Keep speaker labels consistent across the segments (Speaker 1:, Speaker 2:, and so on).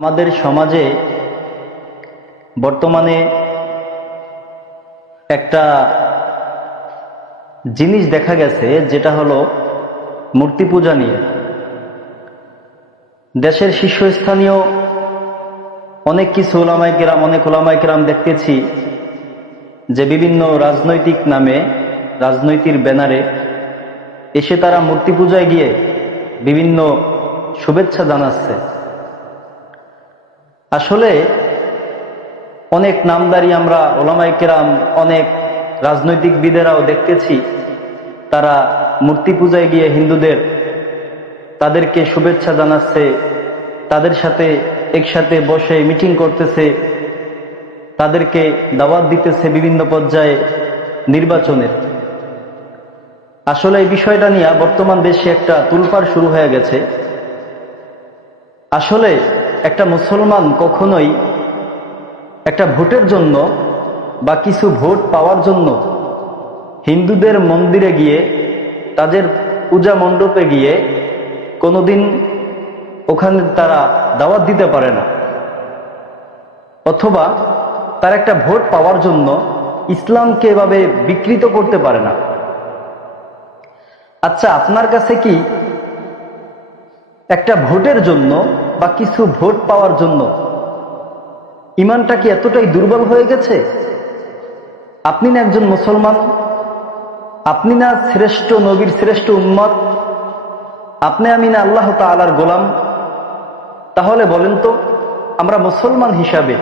Speaker 1: আমাদের সমাজে বর্তমানে একটা জিনিস দেখা গেছে, যেটা হলো মূর্তি পূজা নিয়ে। দেশের শীর্ষস্থানীয় অনেক কিছু ওলামাই কেরাম, অনেক ওলামাই কেরাম দেখতেছি যে বিভিন্ন রাজনৈতিক নামে, রাজনৈতিক ব্যানারে এসে তারা মূর্তি পূজায় গিয়ে বিভিন্ন শুভেচ্ছা জানাচ্ছে। আসলে অনেক নামদারি আমরা ওলামাই কেরাম, অনেক রাজনৈতিক বিদেরাও দেখতেছি। তারা মূর্তি পূজায় গিয়ে হিন্দুদের তাদেরকে শুভেচ্ছা জানাচ্ছে, তাদের সাথে একসাথে বসে মিটিং করতেছে, তাদেরকে দাওয়াত দিতেছে বিভিন্ন পর্যায়ে নির্বাচনের। আসলে এই বিষয়টা নিয়ে বর্তমান দেশে একটা তুলপার শুরু হয়ে গেছে। আসলে একটা মুসলমান কখনোই একটা ভোটের জন্য বা কিছু ভোট পাওয়ার জন্য হিন্দুদের মন্দিরে গিয়ে, তাদের পূজা মণ্ডপে গিয়ে কোনোদিন ওখানে তারা দাওয়াত দিতে পারে না। অথবা তার একটা ভোট পাওয়ার জন্য ইসলামকে এভাবে বিকৃত করতে পারে না। আচ্ছা আপনার কাছে কি একটা ভোটের জন্য বা কিছু ভোট পাওয়ার জন্য ইমানটা কি এতটাই দুর্বল হয়ে গেছে? আপনি না একজন মুসলমান? আপনি না শ্রেষ্ঠ নবীর শ্রেষ্ঠ উম্মত? আপনি আমি না আল্লাহ তালার গোলাম? তাহলে বলেন তো, আমরা মুসলমান হিসাবে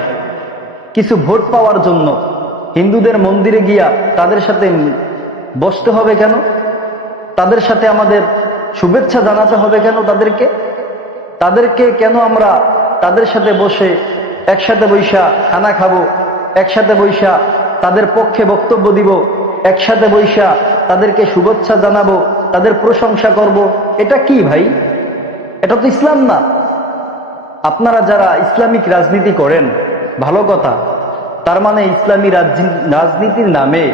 Speaker 1: কিছু ভোট পাওয়ার জন্য হিন্দুদের মন্দিরে গিয়া তাদের সাথে বসতে হবে কেন? তাদের সাথে আমাদের শুভেচ্ছা জানাতে হবে কেন তাদেরকে? তাদেরকে কেন আমরা তাদের সাথে বসে একসাথে বৈশা খানা খাব, একসাথে বৈশা তাদের পক্ষে বক্তব্য দিব, একসাথে বৈশা তাদেরকে শুভেচ্ছা জানাব, তাদের প্রশংসা করব, এটা কি ভাই? এটা তো ইসলাম না। আপনারা যারা ইসলামিক রাজনীতি করেন, ভালো কথা, তার মানে ইসলামী রাজনী- রাজনীতির নামে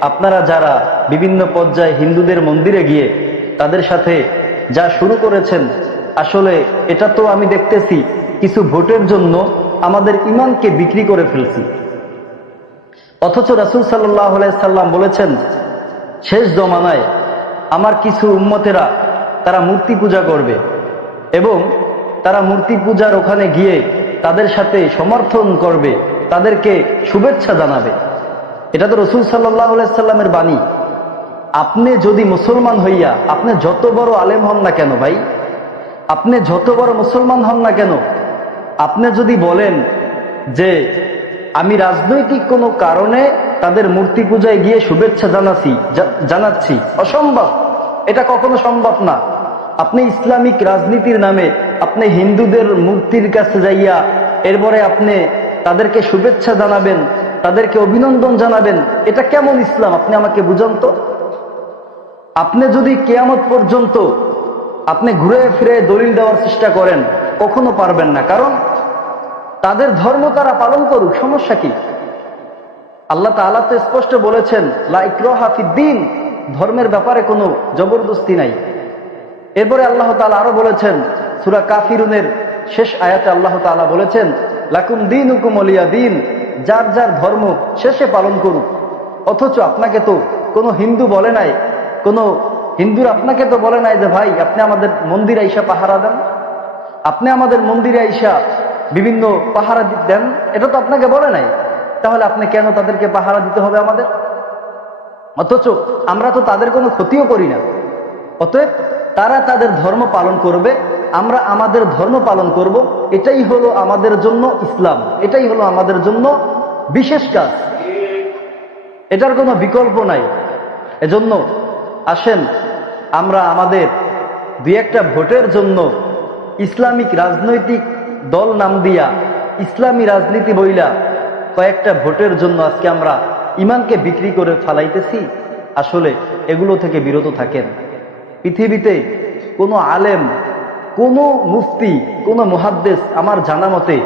Speaker 1: আপনারা যারা বিভিন্ন পর্যায়ে হিন্দুদের মন্দিরে গিয়ে তাদের সাথে যা শুরু করেছেন আসলে এটা তো আমি দেখতেছি, কিছু ভোটের জন্য আমাদের ইমানকে বিক্রি করে ফেলছি। অথচ রাসুল সাল্লাম বলেছেন, শেষ জমানায় আমার কিছু উম্মতেরা তারা মূর্তি পূজা করবে এবং তারা মূর্তি পূজার ওখানে গিয়ে তাদের সাথে সমর্থন করবে, তাদেরকে শুভেচ্ছা জানাবে। এটা তো রসুল সাল্লাহ সাল্লামের বাণী। আপনি যদি মুসলমান হইয়া, আপনি যত বড় আলেম হন না কেন ভাই? আপনি যত বড় মুসলমান হন না কেন, আপনি যদি বলেন যে আমি রাজনৈতিক কোনো কারণে তাদের মূর্তি পূজায় গিয়ে শুভেচ্ছা জানাচ্ছি জানাচ্ছি, অসম্ভব। এটা কখনো সম্ভব না। আপনি ইসলামিক রাজনীতির নামে আপনি হিন্দুদের মূর্তির কাছে যাইয়া এরপরে আপনি তাদেরকে শুভেচ্ছা জানাবেন, তাদেরকে অভিনন্দন জানাবেন, এটা কেমন ইসলাম? আপনি আমাকে বুঝান তো। আপনি যদি কেয়ামত পর্যন্ত আপনি ঘুরে ফিরে দলিল দেওয়ার চেষ্টা করেন, কখনো পারবেন না। কারণ তাদের ধর্ম তারা পালন করুক, সমস্যা কি? আল্লাহ তাআলা তো স্পষ্ট বলেছেন লাইক্রহাফিদ্দিন ধর্মের ব্যাপারে কোনো জবরদস্তি নাই। এরপরে আল্লাহ তাআলা আরও বলেছেন, সুরা কাফিরুনের শেষ আয়াতে আল্লাহ তাআলা বলেছেন, লাকুম দিন হুকুম অলিয়া দিন যার যার ধর্ম শেষে পালন করুক। অথচ আপনাকে তো কোনো হিন্দু বলে নাই, কোনো হিন্দুর আপনাকে তো বলে নাই যে, ভাই, আপনি আমাদের মন্দির আইসা পাহারা দেন। আপনি আমাদের মন্দিরে আইসা বিভিন্ন পাহারা দেন। এটা তো আপনাকে বলে নাই। তাহলে আপনি কেন তাদেরকে পাহারা দিতে হবে আমাদের? অথচ আমরা তো তাদের কোনো ক্ষতিও করি না। অতএব তারা তাদের ধর্ম পালন করবে, আমরা আমাদের ধর্ম পালন করব। এটাই হলো আমাদের জন্য ইসলাম। এটাই হলো আমাদের জন্য বিশেষ কাজ। এটার কোনো বিকল্প নাই। এজন্য আসেন আমরা আমাদের দুই একটা ভোটের জন্য ইসলামিক রাজনৈতিক দল নাম দিয়া ইসলামী রাজনীতি বইলা কয়েকটা ভোটের জন্য আজকে আমরা ইমানকে বিক্রি করে ফালাইতেছি। আসলে এগুলো থেকে বিরত থাকেন। পৃথিবীতে কোনো আলেম, কোনো মুফতি, কোনো মুহাদ্দেস আমার জানা মতে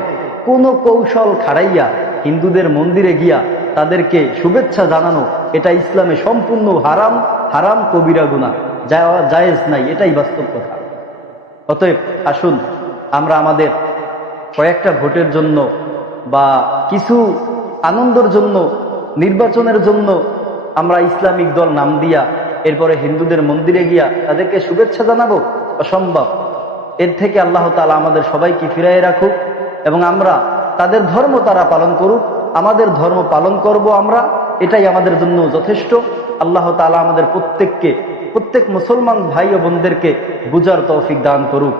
Speaker 1: কোনো কৌশল খাড়াইয়া হিন্দুদের মন্দিরে গিয়া তাদেরকে শুভেচ্ছা জানানো এটা ইসলামে সম্পূর্ণ হারাম হারাম কবিরা গুণা যাওয়া জায়েজ নাই, এটাই বাস্তব কথা। অতএব আসুন, আমরা আমাদের কয়েকটা ভোটের জন্য বা কিছু আনন্দের জন্য, নির্বাচনের জন্য আমরা ইসলামিক দল নাম দিয়া এরপরে হিন্দুদের মন্দিরে গিয়া তাদেরকে শুভেচ্ছা জানাব? অসম্ভব। এর থেকে আল্লাহ তালা আমাদের সবাইকে ফিরাই রাখুক এবং আমরা তাদের ধর্ম তারা পালন করুক। আমাদের ধর্ম পালন করব আমরা, এটাই আমাদের জন্য যথেষ্ট। আল্লাহ তালা আমাদের প্রত্যেককে প্রত্যেক মুসলমান ভাই ও বোনদেরকে বুঝার তৌফিক দান করুক।